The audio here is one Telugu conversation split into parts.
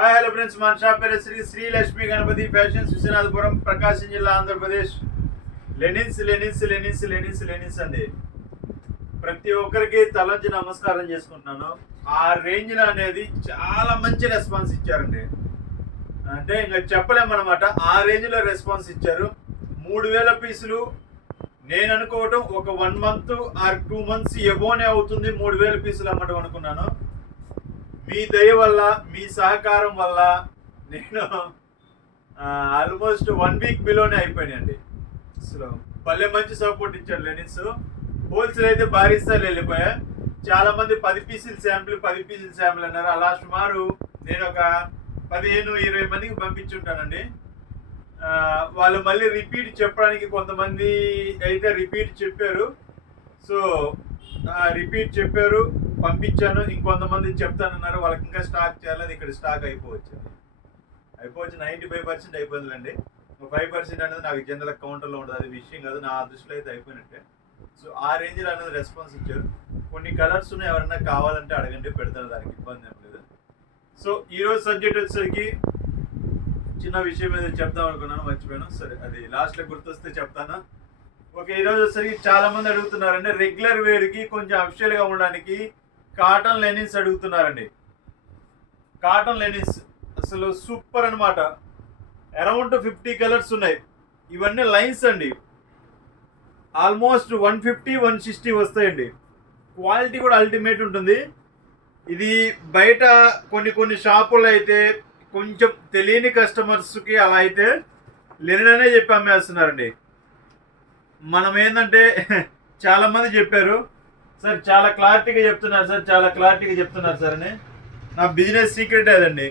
హాయ్ హలో ఫ్రెండ్స్, మన షాప్ పేరు శ్రీ లక్ష్మీ గణపతి ఫ్యాషన్స్, విశ్వనాథపురం, ప్రకాశం జిల్లా, ఆంధ్రప్రదేశ్. లెనిన్స్ అండి. ప్రతి ఒక్కరికి తలంచి నమస్కారం చేసుకుంటున్నాను. ఆ రేంజ్లో అనేది చాలా మంచి రెస్పాన్స్ ఇచ్చారండి. అంటే ఇంకా చెప్పలేమన్నమాట. ఆ రేంజ్లో రెస్పాన్స్ ఇచ్చారు. 3000 పీసులు. నేను అనుకోవటం ఒక 1 మంత్ ఆర్ 2 మంత్స్ ఎబోనే అవుతుంది 3000 పీసులు అమ్మటం అనుకున్నాను. మీ దయ వల్ల, మీ సహకారం వల్ల నేను ఆల్మోస్ట్ 1 వీక్ బిలోనే అయిపోయినాయండి. అసలు భలే మంచి సపోర్ట్ ఇచ్చాడు లెనిన్స్. హోల్సేల్ అయితే భారీ స్థాయిలో వెళ్ళిపోయా. చాలామంది 10 పీసులు శాంపిల్ అన్నారు. అలా సుమారు నేను ఒక 15-20 మందికి పంపించుంటానండి. వాళ్ళు మళ్ళీ రిపీట్ చెప్పడానికి కొంతమంది అయితే రిపీట్ చెప్పారు. సో రిపీట్ చెప్పారు, పంపించాను. ఇంకొంతమంది చెప్తానన్నారు. వాళ్ళకి ఇంకా స్టాక్ చేయాలి. ఇక్కడ స్టాక్ అయిపోవచ్చు 95% అయిపోయిందండి. 5% అనేది నాకు జనరల్ కౌంటర్లో ఉండదు. అది విషయం కాదు, నా దృష్టిలో అయితే అయిపోయినట్టే. సో ఆ రేంజ్లో అనేది రెస్పాన్స్ ఇచ్చారు. కొన్ని కలర్స్ ఉన్నాయి, ఎవరన్నా కావాలంటే అడగండి, పెడతాను, దానికి ఇబ్బంది ఏం లేదు. సో ఈరోజు సబ్జెక్ట్ వచ్చేసరికి చిన్న విషయం ఏదో చెప్దాం అనుకున్నాను, మర్చిపోయాను. సరే, అది లాస్ట్లో గుర్తొస్తే చెప్తాను. ఓకే, ఈరోజు వచ్చేసరికి చాలా మంది అడుగుతున్నారండి, రెగ్యులర్ వేర్కి కొంచెం అఫిషియల్గా ఉండడానికి కాటన్ లెనిన్స్ అడుగుతున్నారండి. కాటన్ లెనిన్స్ అసలు సూపర్ అనమాట. అరౌండ్ 50 కలర్స్ ఉన్నాయి. ఇవన్నీ లైన్స్ అండి. ఆల్మోస్ట్ 150-160 వస్తాయండి. క్వాలిటీ కూడా అల్టిమేట్ ఉంటుంది. ఇది బయట కొన్ని షాపుల్లో అయితే కొంచెం తెలియని కస్టమర్స్కి అలా అయితే లెనిన్ అనే చెప్పి అమ్మేస్తున్నారండి. మనం ఏంటంటే చాలామంది చెప్పారు, సార్ చాలా క్లారిటీగా చెప్తున్నారు సార్ అని. నా బిజినెస్ సీక్రెట్ అదండి.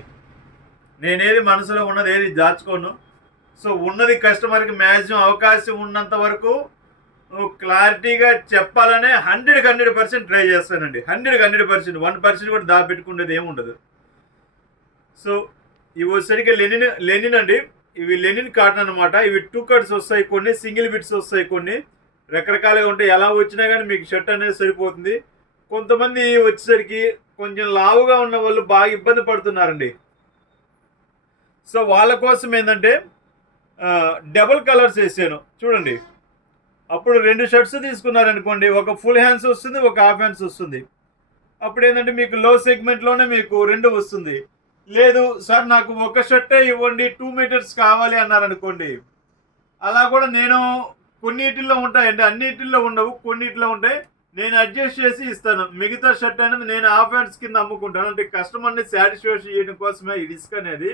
నేనేది మనసులో ఉన్నది ఏది దాచుకోను. సో ఉన్నది కస్టమర్కి మ్యాక్సిమం అవకాశం ఉన్నంత వరకు క్లారిటీగా చెప్పాలనే 100% ట్రై చేస్తానండి. 100%, 1% కూడా దాపెట్టుకునేది ఏమి ఉండదు. సో ఇవి వచ్చేసరికి లెనిన్ అండి. ఇవి లెనిన్ కాటన్ అనమాట. ఇవి 2 కట్స్ వస్తాయి, కొన్ని సింగిల్ బిట్స్ వస్తాయి, కొన్ని రకరకాలుగా ఉంటాయి. ఎలా వచ్చినా కానీ మీకు షర్ట్ అనేది సరిపోతుంది. కొంతమంది వచ్చేసరికి కొంచెం లావుగా ఉన్న వాళ్ళు బాగా ఇబ్బంది పడుతున్నారండి. సో వాళ్ళ కోసం ఏంటంటే డబుల్ కలర్స్ వేసాను చూడండి. అప్పుడు 2 షర్ట్స్ తీసుకున్నారనుకోండి, ఒక ఫుల్ హ్యాండ్స్ వస్తుంది, ఒక హాఫ్ హ్యాండ్స్ వస్తుంది. అప్పుడు ఏంటంటే మీకు లో సెగ్మెంట్లోనే మీకు 2 వస్తుంది. లేదు సార్ నాకు ఒక షర్టే ఇవ్వండి 2 మీటర్స్ కావాలి అన్నారనుకోండి, అలా కూడా నేను కొన్నిటిల్లో ఉంటాయండి, అన్నిటిల్లో ఉండవు, కొన్నిటిలో ఉంటాయి. నేను అడ్జస్ట్ చేసి ఇస్తాను. మిగతా షర్ట్ అనేది నేను హాఫ్ హ్యాండ్స్ కింద అమ్ముకుంటాను. అంటే కస్టమర్ని సాటిస్ఫాక్షన్ చేయడం కోసమే ఈ రిస్క్ అనేది.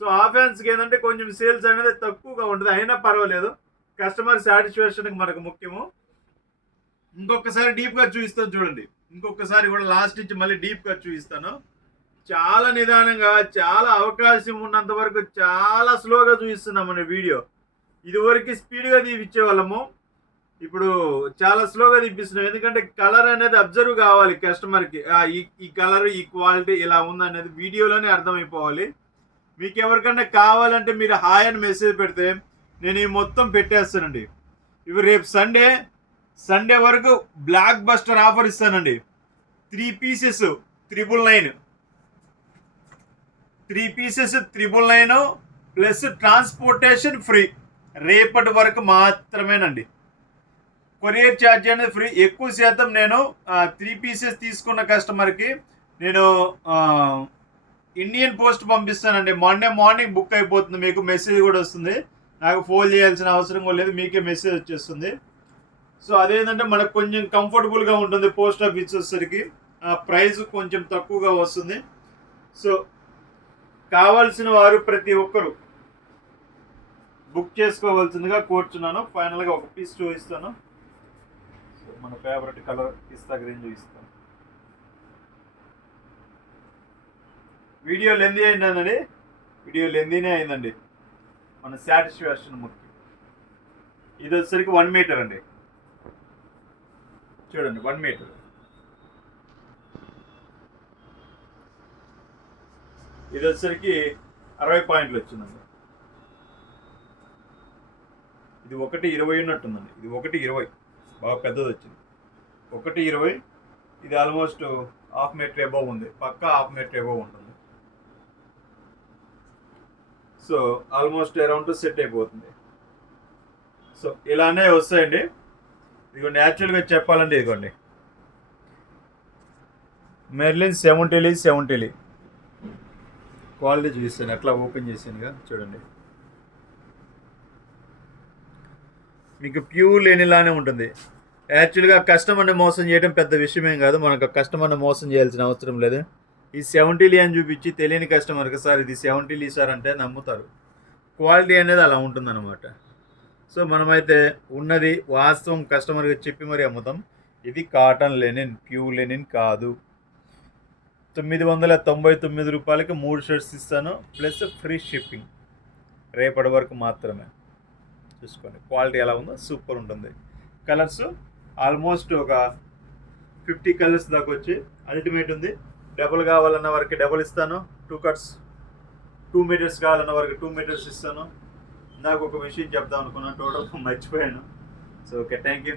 సో హాఫ్ హ్యాండ్స్కి ఏంటంటే కొంచెం సేల్స్ అనేది తక్కువగా ఉంటుంది, అయినా పర్వాలేదు. కస్టమర్ సాటిస్ఫాక్షన్కి మనకు ముఖ్యము. ఇంకొకసారి డీప్గా చూపిస్తాను చూడండి. ఇంకొకసారి కూడా లాస్ట్ నుంచి మళ్ళీ డీప్గా చూపిస్తాను. చాలా నిదానంగా, చాలా అవకాశం ఉన్నంత వరకు చాలా స్లోగా చూపిస్తున్నామండి వీడియో. ఇదివరకు స్పీడ్గా తీపిచ్చేవాళ్ళము, ఇప్పుడు చాలా స్లోగా తీపిస్తున్నాం. ఎందుకంటే కలర్ అనేది అబ్జర్వ్ కావాలి కస్టమర్కి. ఈ కలర్, ఈ క్వాలిటీ ఇలా ఉందనేది వీడియోలోనే అర్థమైపోవాలి. మీకు ఎవరికన్నా కావాలంటే మీరు హాయ్ అని మెసేజ్ పెడితే నేను ఈ మొత్తం పెట్టేస్తానండి. ఇవి రేపు సండే వరకు బ్లాక్ బస్టర్ ఆఫర్ ఇస్తానండి. 3 pieces 999, 3 pieces 999 plus transportation free. రేపటి వరకు మాత్రమేనండి. కొరియర్ ఛార్జ్ అనేది ఫ్రీ. ఎక్కువ శాతం నేను 3 పీసెస్ తీసుకున్న కస్టమర్కి నేను ఇండియన్ పోస్ట్ పంపిస్తానండి. మండే మార్నింగ్ బుక్ అయిపోతుంది, మీకు మెసేజ్ కూడా వస్తుంది. నాకు ఫోన్ చేయాల్సిన అవసరం కూడా లేదు, మీకే మెసేజ్ వచ్చేస్తుంది. సో అదేంటంటే మనకు కొంచెం కంఫర్టబుల్గా ఉంటుంది. పోస్ట్ ఆఫీస్ వచ్చేసరికి ప్రైస్ కొంచెం తక్కువగా వస్తుంది. సో కావాల్సిన వారు ప్రతి ఒక్కరు బుక్ చేసుకోవాల్సిందిగా కోరుచున్నాను. ఫైనల్గా ఒక పీస్ చూపిస్తాను. సో మన ఫేవరెట్ కలర్ పిస్తా గ్రీన్ చూపిస్తాను. వీడియో లెందీ అయిందండి, వీడియో లెందీనే అయిందండి. మన సాటిస్ఫాక్షన్ ముఖ్యం. ఇది వచ్చేసరికి 1 మీటర్ అండి. చూడండి 1 మీటర్. ఇది వచ్చేసరికి 60 పాయింట్లు వచ్చిందండి. ఇది 1.20 ఉన్నట్టుందండి. ఇది 1.20 బాగా పెద్దది వచ్చింది. 1.20. ఇది ఆల్మోస్ట్ హాఫ్ మీటర్ ఎబోవ్ ఉంది, పక్కా హాఫ్ మీటర్ ఎబోవ్ ఉంటుంది. సో ఆల్మోస్ట్ అరౌండ్ సెట్ అయిపోతుంది. సో ఇలానే వస్తాయండి. ఇదిగోండి యాక్చువల్గా చెప్పాలంటే ఇదిగోండి మెర్లిన్ 70 క్వాలిటీ చూపిస్తాను, అట్లా ఓపెన్ చేసానుగా చూడండి. మీకు ప్యూర్ లేనిలానే ఉంటుంది. యాక్చువల్గా కస్టమర్ని మోసం చేయడం పెద్ద విషయమేం కాదు, మనకు కస్టమర్ని మోసం చేయాల్సిన అవసరం లేదు. ఈ 70 అని చూపించి తెలియని కస్టమర్కి సార్ ఇది 70 సార్ అంటే నమ్ముతారు. క్వాలిటీ అనేది అలా ఉంటుందన్నమాట. సో మనమైతే ఉన్నది వాస్తవం కస్టమర్కి చెప్పి మరీ అమ్ముతాం. ఇది కాటన్ లెనిన్, ప్యూర్ లెనిన్ కాదు. 999 రూపాయలకి 3 షర్ట్స్ ఇస్తాను, ప్లస్ ఫ్రీ షిప్పింగ్ రేపటి వరకు మాత్రమే. చూసుకోండి క్వాలిటీ ఎలా ఉందో, సూపర్ ఉంటుంది. కలర్స్ ఆల్మోస్ట్ ఒక 50 కలర్స్ దాకా వచ్చి అల్టిమేట్ ఉంది. డబుల్ కావాలన్న వరకు డబుల్ ఇస్తాను, 2 కట్స్ 2 మీటర్స్ కావాలన్న వరకు 2 మీటర్స్ ఇస్తాను. నాకు ఒక విషయం చెప్దాం అనుకున్నాను, టోటల్ మర్చిపోయాను. So okay, thank you.